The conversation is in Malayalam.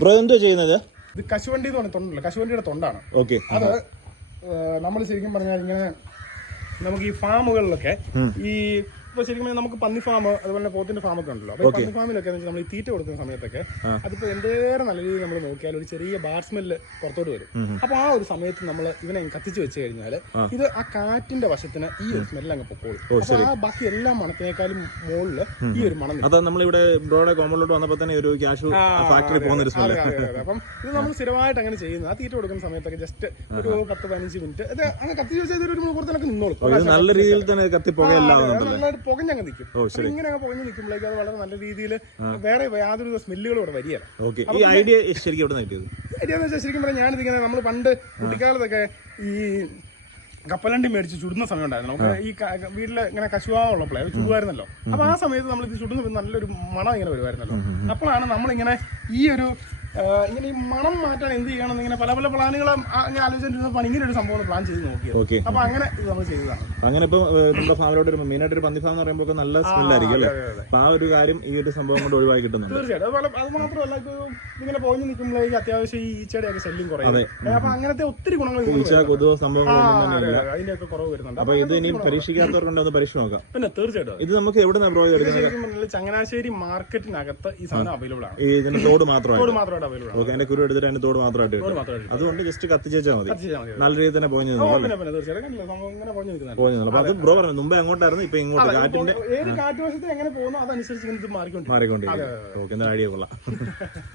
ബ്രോ എന്തോ ചെയ്യുന്നത്? ഇത് കശുവണ്ടി എന്ന് പറഞ്ഞ തൊണ്ടല്ല? കശുവണ്ടിയുടെ തൊണ്ടാണ്. ഓക്കെ. അത് നമ്മൾ ശരിക്കും പറഞ്ഞാൽ ഇങ്ങനെ നമുക്ക് ഈ ഫാമുകളിലൊക്കെ ഈ ഇപ്പൊ ശരിക്കും നമുക്ക് പന്നി ഫാം അതുപോലെ തന്നെ പോത്തിന്റെ ഫാം ഒക്കെ ഉണ്ടല്ലോ. അപ്പൊ ഈ പന്നി ഫാമിലൊക്കെ എന്ന് വെച്ചാൽ നമ്മൾ ഈ തീറ്റ കൊടുക്കുന്ന സമയത്തൊക്കെ അതിപ്പോൾ എന്തേറെ നല്ല രീതിയിൽ നമ്മൾ നോക്കിയാൽ ഒരു ചെറിയ ബാർ സ്മെല്ല് പുറത്തോട്ട് വരും. അപ്പൊ ആ ഒരു സമയത്ത് നമ്മൾ ഇവനെ കത്തിച്ച് വെച്ച് കഴിഞ്ഞാൽ ഇത് ആ കാറ്റിന്റെ വശത്തിന് ഈ ഒരു സ്മെല്ല് അങ്ങ് പൊക്കോളും. ആ ബാക്കി എല്ലാ മണത്തിനേക്കാളും മുകളിൽ ഈ ഒരു മണം. അതാ നമ്മളിവിടെ ബ്രോഡ് കോമ്പൗണ്ടിലോട്ട് വന്നപ്പോൾ തന്നെ ഒരു ക്യാഷ് ഫാക്ടറി പോകുന്ന ഒരു സ്മെല്ല് അതെ, അതെ. അപ്പം ഇത് നമ്മൾ സ്ഥിരമായിട്ട് അങ്ങനെ ചെയ്യുന്നത്. ആ തീറ്റ കൊടുക്കുന്ന സമയത്തൊക്കെ ജസ്റ്റ് ഒരു പത്ത് പതിനഞ്ച് മിനിറ്റ് ഇത് അങ്ങനെ കത്തിച്ച് വെച്ചാൽ ഒരു മണിക്കൂറത്തിനൊക്കെ നിന്നോളും. ഇത് നല്ല രീതിയിൽ തന്നെ കത്തി പുകയെല്ലാം അത് ആവുന്നുണ്ടല്ലോ നന്നായിട്ട് പുകഞ്ഞങ്ങ് നിൽക്കും ഇങ്ങനെ അങ്ങ് പുകഞ്ഞ് നിൽക്കുമ്പോഴേക്കും അത് വളരെ നല്ല രീതിയിൽ വേറെ യാതൊരു സ്മെല്ലുകളും ഇവിടെ വരികയാണ് ഓക്കെ. ഈ ഐഡിയ ശരിക്കും എവിടെ കിട്ടിയത്? ഐഡിയ എന്ന് വെച്ചാൽ ശരിക്കും പറഞ്ഞാൽ ഞാനിതിങ്ങനെ നമ്മൾ പണ്ട് കുട്ടിക്കാലത്തൊക്കെ ഈ കപ്പലണ്ടി മേടിച്ച് ചുടുന്ന സമയം ഉണ്ടായിരുന്നു നമുക്ക് ഈ വീട്ടിൽ വീട്ടിൽ ഇങ്ങനെ കശുവാന്നുള്ളപ്പോഴേ അത് ചുടുമായിരുന്നല്ലോ അപ്പൊ ആ സമയത്ത് നമ്മൾ ഇത് ചുടുന്ന നല്ലൊരു മണം ഇങ്ങനെ വരുമായിരുന്നല്ലോ. അപ്പോഴാണ് നമ്മളിങ്ങനെ ഈ ഒരു ഇങ്ങനെ ഈ മണം മാറ്റാൻ എന്ത് ചെയ്യണം ഇങ്ങനെ പല പല പ്ലാനുകളും ഞാൻ ആലോചിച്ചിരുന്നപ്പോൾ ഇങ്ങനെ ഒരു സംഭവം പ്ലാൻ ചെയ്ത് നോക്കിയത്. ഓക്കെ. അപ്പൊ അങ്ങനെ ഇത് നമ്മൾ ചെയ്തതാണ്. അങ്ങനെ ഇപ്പൊ നമ്മുടെ ഫാമിലോട്ട് വരുമ്പോൾ മെയിനായിട്ട് ഒരു പന്നി ഫാം എന്ന് പറയുമ്പോൾ നല്ല സ്മെല്ലായിരിക്കും അല്ലേ? അതെ, അതെ. അപ്പൊ ആ ഒരു കാര്യം ഈ ഒരു സംഭവം കൊണ്ട് ഒഴിവാക്കി കിട്ടുന്നുണ്ട്. തീർച്ചയായിട്ടും. അത് അത് മാത്രമല്ല ഇങ്ങനെ പോയി നിൽക്കുമ്പോഴേക്ക് അത്യാവശ്യം ഈ ഈച്ചയുടെ ഒക്കെ ശല്യം കുറയും. അപ്പൊ അങ്ങനത്തെ ഒത്തിരി ഗുണങ്ങൾ ഇതിന് ഈച്ച കൊതു സംഭവങ്ങളൊന്നും തന്നെ ഒക്കെ അതെ, അതിന്റെയൊക്കെ കുറവ് വരുന്നുണ്ട്. അപ്പൊ ഇത് ഇനി പരീക്ഷിക്കാത്തവർക്കുണ്ട് ഒന്ന് പരീക്ഷ നോക്കാം പിന്നെ തീർച്ചയായിട്ടും. ഇത് നമുക്ക് എവിടെ നിന്ന് ചങ്ങനാശ്ശേരി മാർക്കറ്റിനകത്ത് ഈ സാധനം അവൈലബിൾ ആണ്. ഈ ഇതിന്റെ തോട് മാത്രമാണ് തോട് ആണ് ഓക്കെ അതിന്റെ കുരു എടുത്തിട്ട് അതിന്റെ തോട് മാത്രമായിട്ട് കിട്ടും അതുകൊണ്ട് ജസ്റ്റ് കത്തിച്ചാൽ മതി. മതി. നല്ല രീതിയിൽ തന്നെ പോയി പോഞ്ഞു അപ്പൊ അത് ബ്രോ പറഞ്ഞു മുമ്പേ അങ്ങോട്ടായിരുന്നു ഇപ്പൊ ഇങ്ങോട്ട് കാറ്റിന്റെ കാറ്റുവശത്ത് എങ്ങനെ പോകുന്നു അതനുസരിച്ച് മാറിക്കൊണ്ടിരിക്കും. ഓക്കെ എന്താ ഐഡിയ കൊള്ളാം.